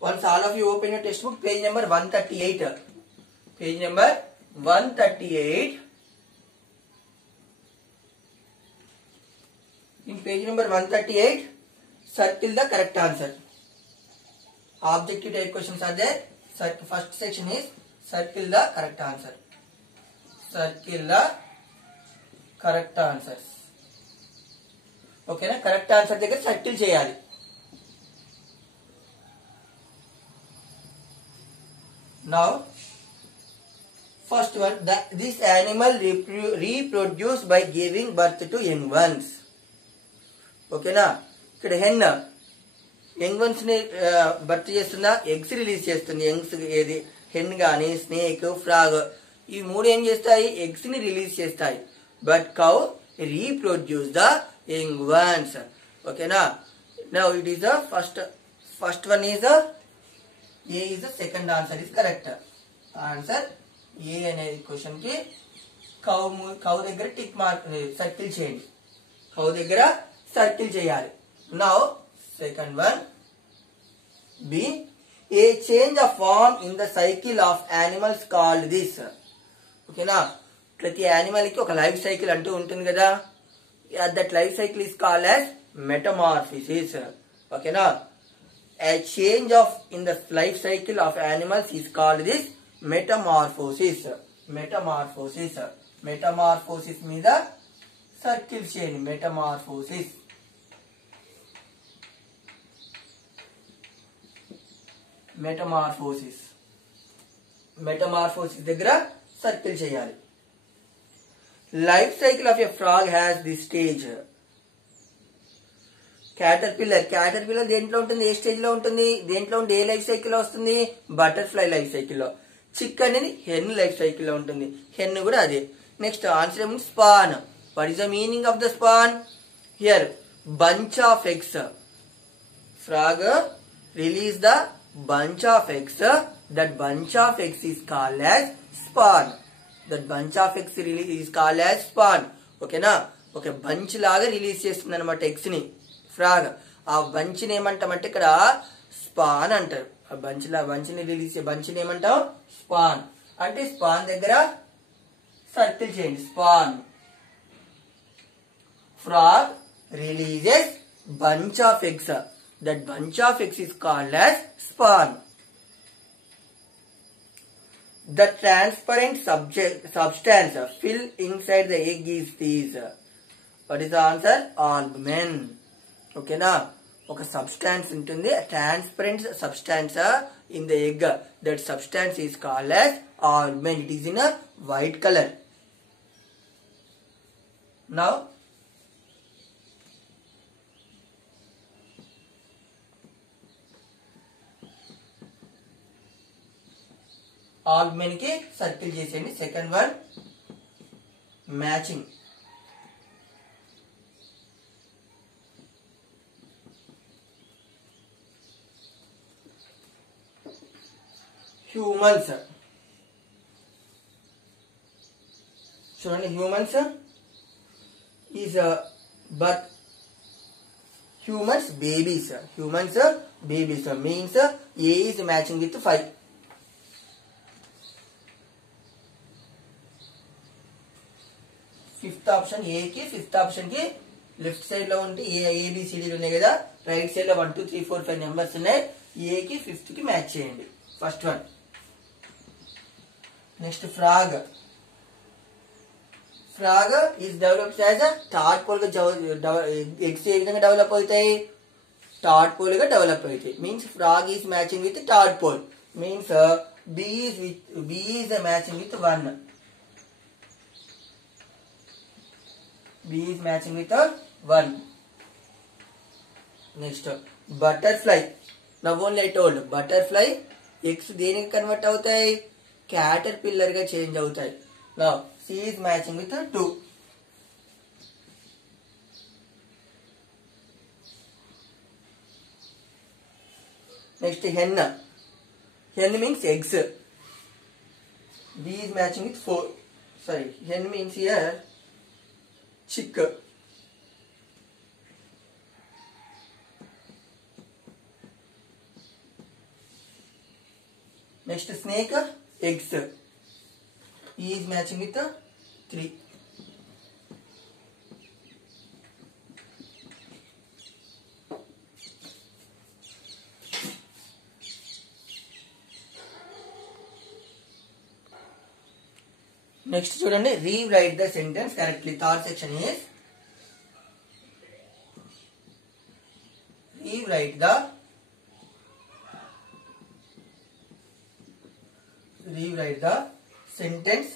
Once all of you open your textbook, page number 138. Page number 138. In page number 138, circle the correct answer. Objective type questions are there. First section is circle the correct answer. Circle the correct answers. Okay na? Correct answer దగ్గర circle చేయాలి. Now, first one, this animal reproduce by giving birth to young ones. Okay na? ఇక్కడ hen young ones ని బర్త్ చేస్తుందా, eggs release చేస్తుంది. యంగ్స్ ఏది hen గానీ snake frog ఈ మూడు ఏం చేస్తాయి, ఎగ్స్ ని రిలీజ్ చేస్తాయి. But cow reproduce the young ones. Okay na? Now it is the first one is the A is the second answer is correct. Answer A అనేది క్వశ్చన్ కి కౌ దగ్గర టిక్ మార్క్ సర్కిల్ చేయండి. కౌ దగ్గర సర్కిల్ చేయాలి. Now second one B, a change of form in the cycle of animals called this. ఓకేనా? ప్రతి యానిమల్ కి ఒక లైఫ్ సైకిల్ అంటూ ఉంటుంది కదా. That life cycle is called as మెటమార్ఫిసిస్. ఓకేనా? A change of in the life cycle of animals is called this metamorphosis. Metamorphosis. Metamorphosis మీద సర్కిల్ చేయండి. Metamorphosis. Metamorphosis. Metamorphosis దగ్గర సర్కిల్ చేయాలి. Life cycle of a frog has this stage. Caterpillar దేంట్లో ఉంటుంది, ఏ స్టేజ్ లో ఉంటుంది, దేంట్లో ఉంటే ఏ లైఫ్ సైకిల్ లో వస్తుంది, బటర్ఫ్లై లైఫ్ సైకిల్ లో. చిక్ అనేది హెన్ లైఫ్ సైకిల్ లో ఉంటుంది. హెన్ కూడా అదే. నెక్స్ట్ ఆన్సర్ ఏముంది, span. What is the meaning of the span? Here bunch of eggs. Frog release the bunch of eggs. That bunch of eggs is called as spawn. That bunch of eggs is called as spawn. ఓకేనా? ఒక బంచ్ లాగా రిలీజ్ చేస్తుంది అనమాట ఎగ్స్ ని ఫ్రాగ్. ఆ బంచ్ ని ఏమంటామంటే ఇక్కడ స్పాన్ అంటారు. ఆ బంచ్ ని రిలీజ్ బంచ్ ని ఏమంటాం, స్పాన్. అంటే స్పాన్ దగ్గర సర్కిల్ చేయండి. Span. Frog releases bunch of eggs. That bunch of eggs is called as spawn. The transparent substance fill inside the egg is this. What is the answer? Albumin. Okay na? ఒక సబ్స్టాన్స్ ఉంటుంది, transparent substance in the egg. That substance is called as albumin. It is in white colour. Now albumin కి సర్కిల్ చేసేయండి. Second one matching. Humans. చూడండి, humans is but humans babies. Humans babies means A is matching with 5. Fifth option A కి, fifth option కి left side లో ఉంటే ఏబిసిడీలు ఉన్నాయి కదా, రైట్ సైడ్ లో 1 2 3 4 5 నెంబర్స్ ఉన్నాయి. ఏ కి ఫిఫ్త్ కి మ్యాచ్ చేయండి. First one. Next frog. Frog is developed as tadpole గా. ఎగ్స్ ఏ విధంగా డెవలప్ అవుతాయి, టాడ్పోల్ గా డెవలప్ అవుతాయి. Means frog is matching with tadpole. Means B is matching with 1. B is matching with 1. Next, butterfly. Now only I told butterfly eggs దేనికి కన్వర్ట్ అవుతాయి, క్యాటర్పిల్లర్ గా change అవుతాయి. Now C is matching with 2. Next, hen. Hen means eggs. B is matching with 4. Sorry, hen means here chick. Next snake, eggs. E is matching with 3. Next చూడండి, rewrite the sentence correctly. Third section is rewrite the sentence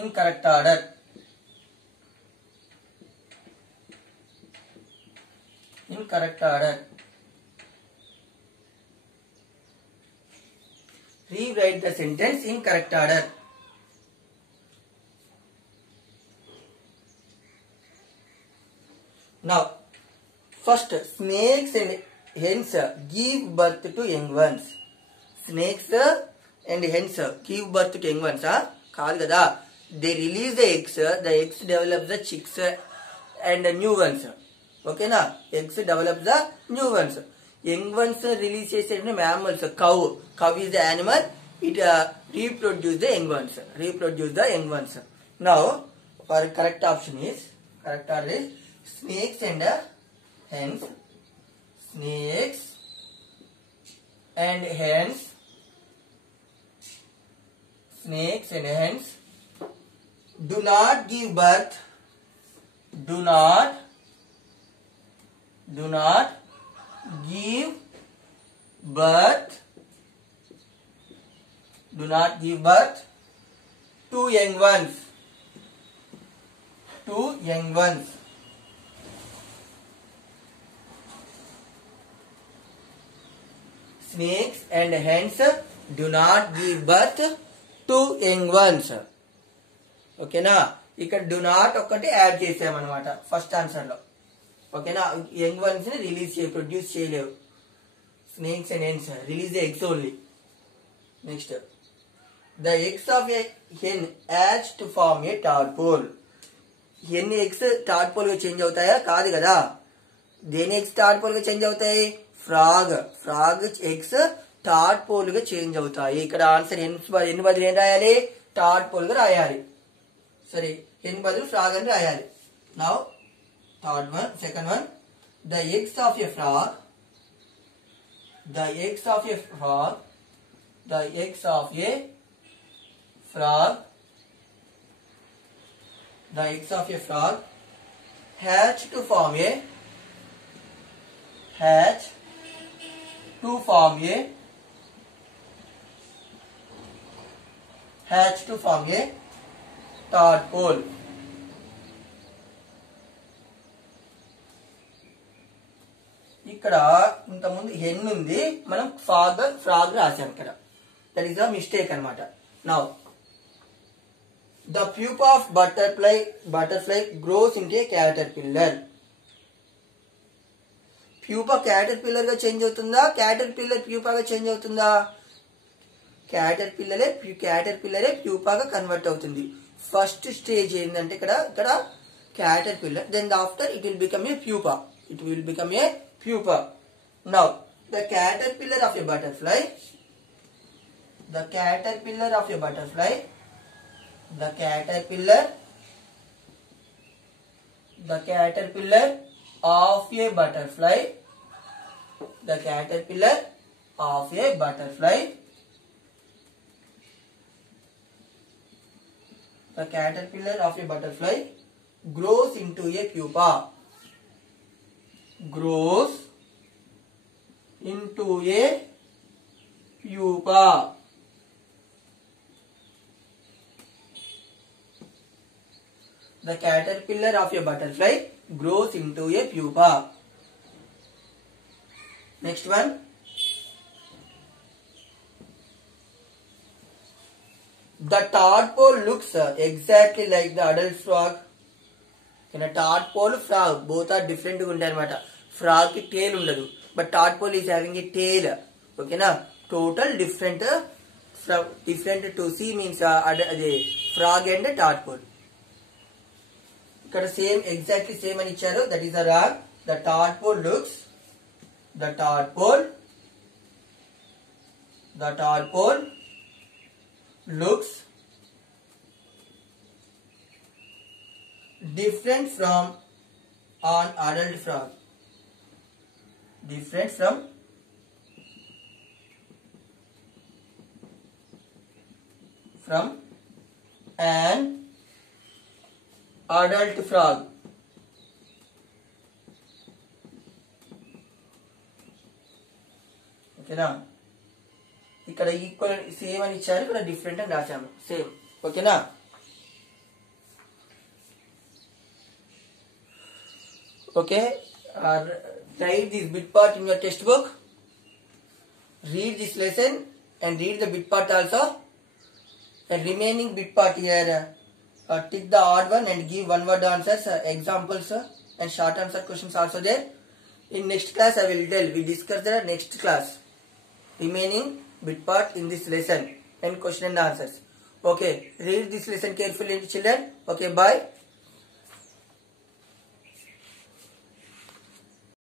in correct order. In correct order. Rewrite the sentence in correct order. Now, first, snakes and hens give birth to young ones. Snakes and hens give birth to young ones. కాదు కదా, they release the eggs develop the chicks and new ones. ఓకేనా, eggs develop the new ones. Young ones release చేసే mammals. Cow is the animal. It reproduce the young ones. Now, our correct option is snakes and hens. Snakes and hens. Snakes and hens do not give birth. Do not give birth. Do not give birth to young ones. Snakes and hens do not give birth to young ones. ఓకేనా, ఇక్కడ do not ఒకటి add చేసామన్నమాట first answer లో. ఓకేనా, young ones ని produce చేయలేవు. Snakes and hens release the eggs only. Next, the eggs of a hen hatch to form a tadpole. ఎన్ని eggs tadpole గా చేంజ్ అవుతాయా? కాదు కదా. దేని ఎగ్స్ టాడ్పోల్ గా చేంజ్ అవుతాయి? ఫ్రాగ్ ఎగ్స్ టాడ్పోల్ గా చేంజ్ అవుతాయి. ఇక్కడ ఆన్సర్ ఎన్ని బదులు ఏం రాయాలి? టాడ్పోల్ గా రాయాలి. సరే, ఎన్ని బదులు ఫ్రాగ్ అని రాయాలి. Now second one, the eggs of a frog hatch to form a tadpole. ఇక్కడ ఇంతకుముందు హెన్ ఉంది, మనం ఫ్రాగ్ రాసాం ఇక్కడ. దట్ ఈస్ ద మిస్టేక్ అన్నమాట. Now, the pupa of butterfly grows into a caterpillar. Pupa caterpillar గా చేంజ్ అవుతుందా? క్యాటర్పిల్లర్ ప్యూపాగా చేంజ్ అవుతుందా? క్యాటర్పిల్లరే ప్యూపాగా కన్వర్ట్ అవుతుంది. ఫస్ట్ స్టేజ్ ఏంటంటే ఇక్కడ caterpillar, then after it will become a pupa. Now, the caterpillar of a butterfly grows into a pupa. The caterpillar of a butterfly grows into a pupa. Next one, the tadpole looks exactly like the adult frog. In a tadpole, frog, both are different untayi. Frog ki tail undadu, but tadpole is having a tail. Okay na, total different to see means frog and tadpole. Ikkada same, exactly same ani icharu. That is the wrong. The tadpole looks The tadpole looks different from an adult frog. Different from an adult frog. ఓకేనా, ఇక్కడ equal same అని ఇచ్చారు, ఇక్కడ డిఫరెంట్ అని రాశాము సేమ్. ఓకేనా, okay. Write this bit part in your textbook. Read this lesson and read the bit part also. And remaining bit part here, tick the odd one and give one word answers, examples and short answer questions also there. In next class I will tell, we discuss the next class remaining bit part in this lesson and question and answers. Okay, read this lesson carefully children. Okay, bye.